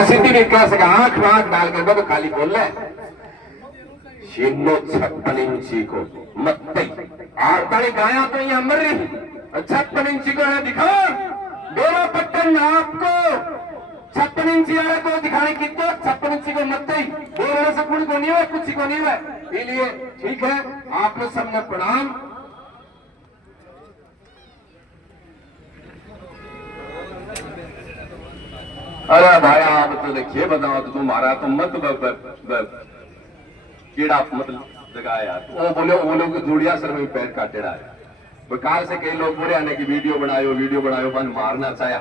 सीधी भी कह सके आंख में आंख डाल कर तो खाली बोल रहे 56 इंची को मत आड़ताड़ी गाया तो ये मर रही 56 इंची को है दिखा मेरा पट्टन आपको 56 इंची वाले को दिखाने की तो 56 इंची को मत बोलने से कुछ को नहीं हुआ कुछ को नहीं हुआ इसलिए ठीक है आपने सबने प्रणाम। अरे भाई आप तो देखिए बताओ तो तुम्हारा तो मत कीड़ा मतलब जगह यार वो लोग जुड़िया सर में पैर काटे रहा है काल से कई लोग बोले आने की वीडियो बनायो बन मारना चाहे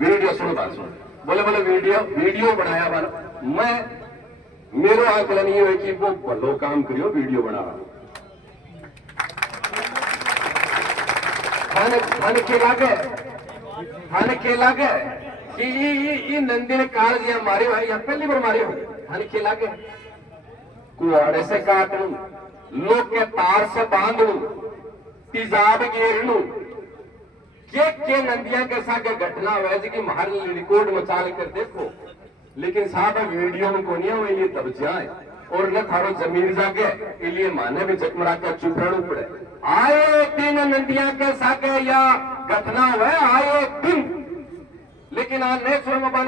वीडियो सुनो बात सुनो बोले वीडियो बनाया बन मैं मेरो आकलन ये है कि वो भलो काम करियो वीडियो बना खाने के लागे कि नंदी ने काल दिया मारे भाई या पहली बार मारे हो हन खिला के कुआड़े से काट लू लोग के तार से बांध लू तेजाब घेर लू के नंदिया के साथ घटना हुआ कि मार रिकॉर्ड मचाल कर देखो लेकिन साहब वीडियो में को नहीं हुआ ये तब जाए और न थारो जमीन जागे इसलिए माने भी चकमरा के चुप रहना पड़े आए दिन नंदिया के साथ या घटना हुआ आए दिन लेकिन आज नहीं सुनो मोबाइल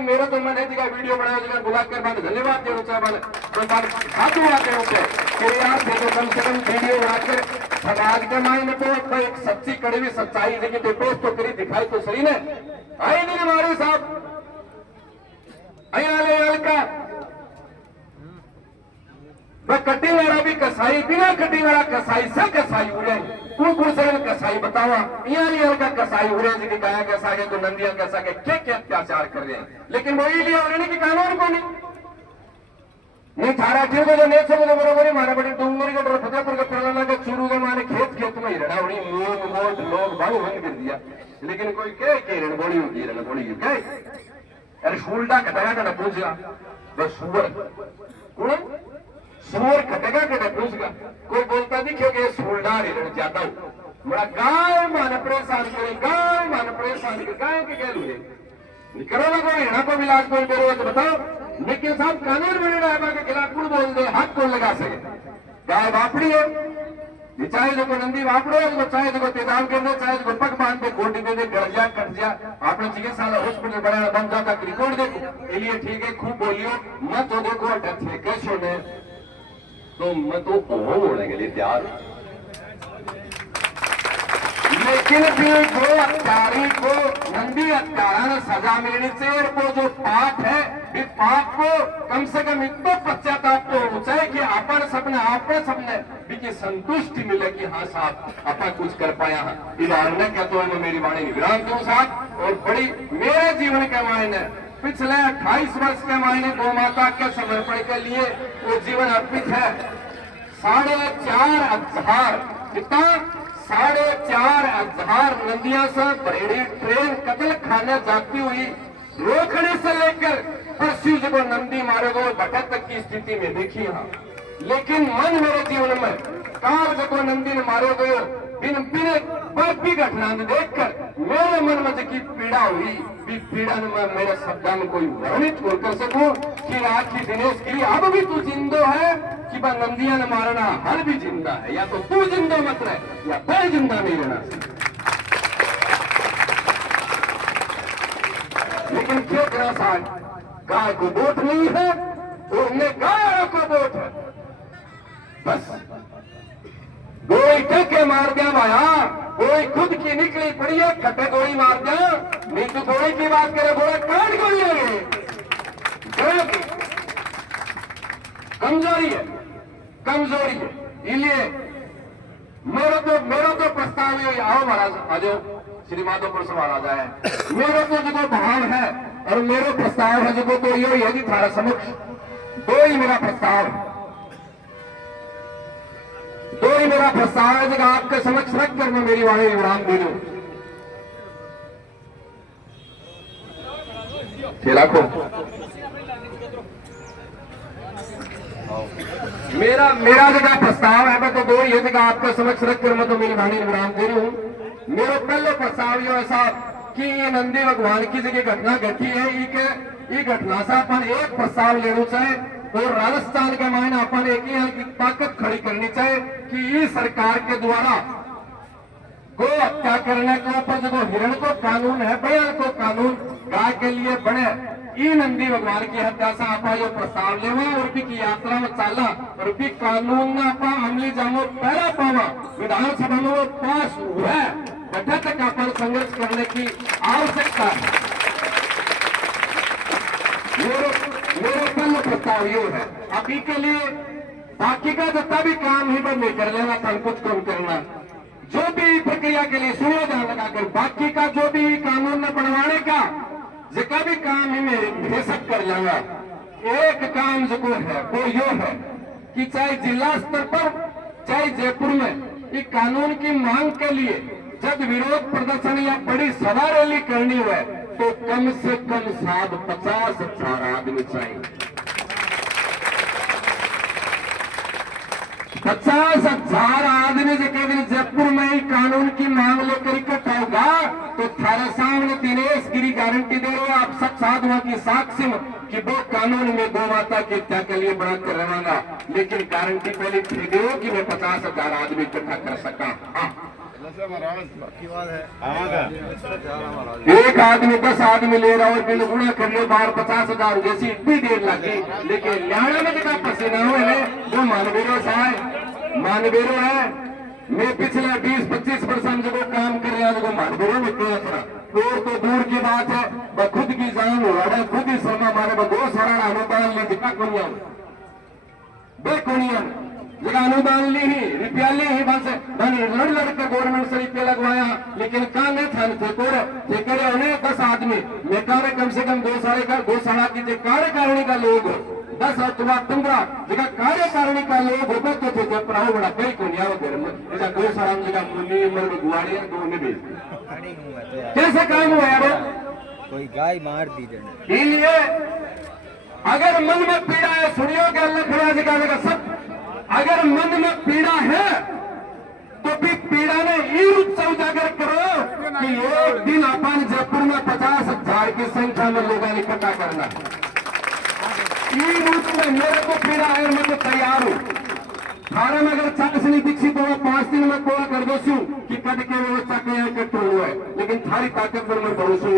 मेरे तो मैंने जगह वीडियो बनाया जगह बुला कर बाद धन्यवाद देना चाहे मैंने तो साधु आते होते कि यार देखो कम से कम वीडियो बनाकर समाज के मायने तो एक सच्ची कड़वी सच्चाई देखी तो पेश तो करी दिखाई तो सही ने आई नहीं हमारे साहब का कटिंग वाला भी कसाई बिना कटिंग वाला कसाई से कसाई उड़े कुछ कसाई बतावा यहाँ का कसाई उड़े जी गाया कैसा है तो नंदिया कैसा के क्या अत्याचार कर रहे हैं लेकिन वही लिया उन्होंने की कानून को नहीं थारा ठीक हो जो नहीं सको तो बरोबर मारे बड़ी डूंगरी का फतेहपुर का प्रलना का चूरू का मारे खेत में ही रहा उड़ी मूंग मोट लोग बाहू बंद कर दिया लेकिन कोई के रणबोड़ी होगी रणबोड़ी क्या अरे फूलडा कटेगा कटा पूछगा बस सुअर कटेगा कटा पूछगा कोई बोलता दिखे कि फूलडा रण जाता हूं बड़ा गाय मान परेशान करे गाय के कह लूजे करो ना कोई हिरणा को मिलाज कोई मेरे तो बताओ लेकिन साहब कानून बने रहा के खिलाफ कौन बोल दे हाथ कौन लगा सके गाय बापड़ी है चाहे जो नंदी वापड़ो है चाहे जो तेजाब के अंदर चाहे जो पग बांध दे गोटी दे गड़ जा कट जा आपने चिकित्सालय हॉस्पिटल बनाया बन जाता रिकॉर्ड देखो इसलिए ठीक है खूब बोलियो मत तो देखो थे कैसे ने तो मैं तो होने के लिए तैयार लेकिन फिर जो अत्यारी को नंदी अत्यारा ने सजा मिलनी चाहिए और वो जो पाप है इस पाप को कम से कम इतना पश्चाताप तो हो चाहे कि अपन सपने की संतुष्टि मिले कि हाँ साहब अपन कुछ कर पाया इधार कहते हैं मेरी वाणी निगरान दूं साहब और बड़ी मेरे जीवन के मायने पिछले 28 वर्ष के मायने गौ माता के समर्पण के लिए वो जीवन अर्पित है 4,500 कितना 4,500 नदियां से भरेड़ी ट्रेन कतल खाने जाती हुई रोकने से लेकर परसू जब नंदी मारे गए भटक तक की स्थिति में देखी यहाँ लेकिन मन मेरे जीवन में काल जब नंदी ने मारे गए बिन बड़ी घटना देखकर मेरे मन में की पीड़ा हुई पीड़ा में मेरे शब्द में कोई वर्णित कर सकूं कि राखी दिनेश गिरी अब भी तू जिंदो है कि वह नंदिया ने मारना हर भी जिंदा है या तो तू जिंदो मत रहे या कोई जिंदा नहीं रहना लेकिन क्यों करा साहब गाय को वोट नहीं है और उन्हें गायों को वोट है बस कोई के मार दिया भाया कोई खुद की निकली पड़ी है खट्टे गोली मार दिया नहीं तो थोड़ी की बात करे बोला काट गोली है कमजोरी है इसलिए मेरा तो प्रस्ताव ये आओ महाराज आज श्री माधोपुर से महाराज आए मेरा तो जो भाव है और मेरा प्रस्ताव है जो तो ये है कि थारा समक्ष दो ही मेरा प्रस्ताव है जगह आपके समक्ष रख कर मैं मेरी वाणी विराम दे दूं रखो मेरा जगह प्रस्ताव है मैं तो दो ही जगह आपके समक्ष रख कर मैं तो मेरी वाणी विराम दे रही हूं मेरा पहले प्रस्ताव ये ऐसा कि ये नंदी भगवान की जगह घटना घटी है ये घटना से अपन एक प्रस्ताव लेना चाहिए और राजस्थान के मायने अपन एक ही ताकत खड़ी करनी चाहिए कि ये सरकार के द्वारा गो हत्या करने के ऊपर जो हिरण को कानून है, बैल को कानून गाय के लिए बने, ई नंदी भगवान की हत्या से आप जो प्रस्ताव लेवा और की यात्रा में चाला और भी कानून ना आपा अमली जामो पहला पावा विधानसभा में वो पास हुआ है, बटे तक अपन संघर्ष करने की आवश्यकता है। मेरे पहला प्रस्ताव ये है, अभी के लिए बाकी का जितना भी काम ही बंद नहीं कर लेना, संकुच कम करना, जो भी प्रक्रिया के लिए सुनो ध्यान लगाकर बाकी का जो भी कानून में बनवाने का जितना भी काम ही में बेशक कर लेगा। एक काम जो है वो यो है कि चाहे जिला स्तर पर चाहे जयपुर में इस कानून की मांग के लिए जब विरोध प्रदर्शन या बड़ी सभा रैली करनी हुए तो कम से कम 50,000 आदमी चाहिए। 50,000 आदमी जो दिन जयपुर में ही कानून की मांग लेकर इकट्ठा होगा तो थारे सामने दिनेश गिरी गारंटी दे रहे हो आप सब साधुओं की साक्षी में कि वो कानून में गौ माता की हत्या के लिए बड़ा कर रहेगा, लेकिन गारंटी पहले दे दो कि मैं 50,000 आदमी इकट्ठा कर सका। एक आदमी 10 आदमी ले रहा और बिल गुणा कर लो बाहर 50,000 जैसी इतनी देर लगी, लेकिन ल्याणा में जगह पसीना हो वो मानवीरो मानवीरो है। मैं पिछले 20-25% जो काम कर रहा है मानवीरो में दूर तो दूर की बात है, वह खुद की जान हो खुद ही शर्मा मारे दो सारा अनुदान ली दिखा कुनियम बेकुनियम जगह अनुदान ली ही रुपया ली ही बस लड़ लड़कर गवर्नमेंट से रुपया लगवाया, लेकिन कहा नहीं था थे करे उन्हें 10 आदमी मैं कार्य कम से कम 2 साढ़ा की कार्यकारिणी का लोग 10 अथवा 15 जगह कार्यकारिणी का लोग होते तो थे जब पढ़ाओ बड़ा कई को नहीं आओ 2 साढ़ा जगह मुन्नी मर गुआड़िया 2 ने भेज कैसे काम हुआ यार, कोई गाय मार दी देने लिए अगर मन में पीड़ा है सुनियो के अल्लाह खड़ा जगह सब, अगर मन में पीड़ा है तो भी पीड़ा ने ये रूप से उजागर करो कि एक दिन अपन जयपुर में 50,000 की संख्या में लोगों ने इकट्ठा करना है। ये रूप में मेरे को पीड़ा है, मैं तो तैयार हूं। थारे में अगर चाकस नहीं दीक्षित हो 5 दिन में कोई कर दो कि कट के व्यवस्था के इकट्ठे हुआ है, लेकिन थारी ताकत पर मैं भरोसा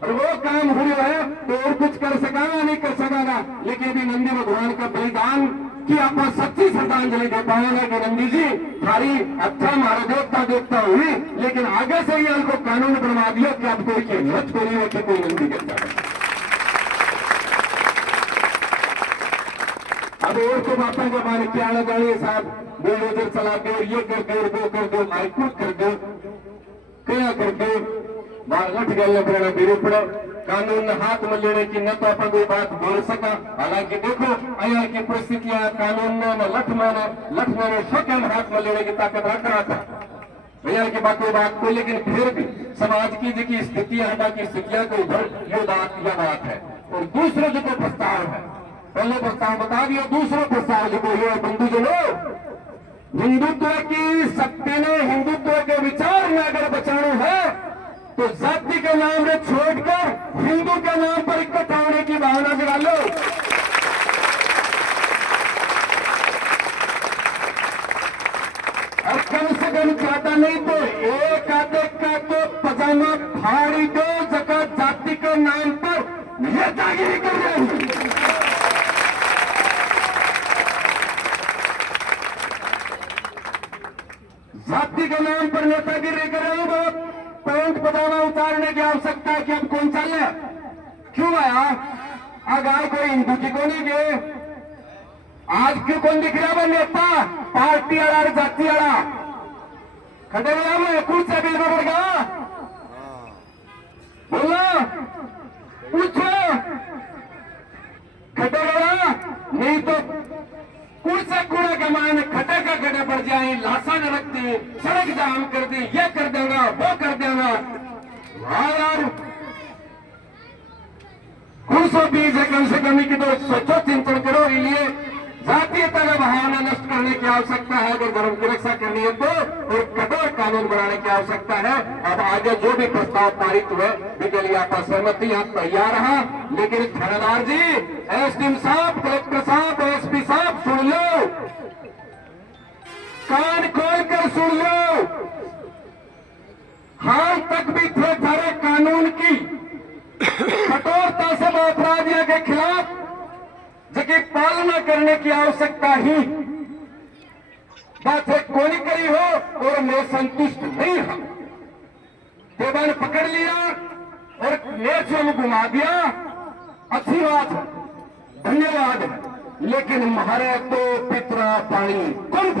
और वो काम हुआ है तो और कुछ कर सकागा नहीं कर सकागा, लेकिन भी नंदी भगवान का बलिदान की आप सच्ची श्रद्धांजलि दे पाएंगे कि नंदी जी थारी अच्छा हमारा देवता हुई, लेकिन आगे से ही हमको कानून बनवा दिया कि आप कोई हिम्मत को नहीं हो कि कोई नंदी करता है। अब और को बातों के बारे क्या लगाइए साहब बुलडोजर चला दो, ये कर दो, वो कर दो, मारकूट कर दो, क्या कर दो, बाहर लट गए फिर बेरू पड़े कानून ने हाथ में लेने की न तो अपन कोई बात बोल सका। हालांकि देखो अया की परिस्थितियां कानून में लठ मैंने सेकंड हाथ में लेने की ताकत रख रहा था भैया की बात को, लेकिन फिर भी समाज की जो स्थितियां है बाकी स्थितियां को उधर ये बात है। और दूसरा जो प्रस्ताव है, पहले प्रस्ताव बता दिया, दूसरा प्रस्ताव जो ये बंधुजनों हिंदुत्व की शक्ति ने हिंदुत्व के विचार में अगर बचाना है तो जाति के नाम में छोड़कर हिंदू के नाम पर इकट्ठा होने की भावना जगा लो। और कम से कम ज्यादा नहीं तो एक आधे का तो पजामा फाड़ी दो जगह जाति के नाम पर नेतागिरी कर रहे हैं। जाति के नाम पर नेतागिरी कर रहे हैं, पैंट पजामा उतारने की आवश्यकता है कि अब कौन चल क्यों आया आगार कोई हिंदू की को नहीं गए आज क्यों कौन दिख रहा है नेता पार्टी वाला जाति वाला खड़े हुआ कुछ से बिल बढ़ गया बोलो पूछो खड़े वाला नहीं तो कुछ से कूड़ा कमाने खटे का खड़े पड़ जाए, लाशा न रखते, सड़क जाम कर दे, ये कर देगा वो कर देगा। यार कुछ बीज है कम से कम की तो सोचो चिंतन करो, ये जातीयता का भावना नष्ट कर करने की आवश्यकता है, अगर धर्म की रक्षा करनी है तो, और कठोर कानून बनाने की आवश्यकता है। अब आगे जो भी प्रस्ताव पारित हुए इसके लिए आपका सहमति आप तैयार रहा, लेकिन थानेदार जी, एसडीएम साहब, कलेक्टर साहब, एसपी साहब, सुन लो, कान खोल कर सुन लो। हाल तक भी थे धारे कानून की कठोरता से अपराधियों के खिलाफ जिसकी पालना करने की आवश्यकता ही बात है, कोई करी हो और मैं संतुष्ट नहीं हूं। देवा ने पकड़ लिया और नेचर में घुमा दिया, अच्छी बात है, धन्यवाद है, लेकिन हमारे तो पितरा पानी कौन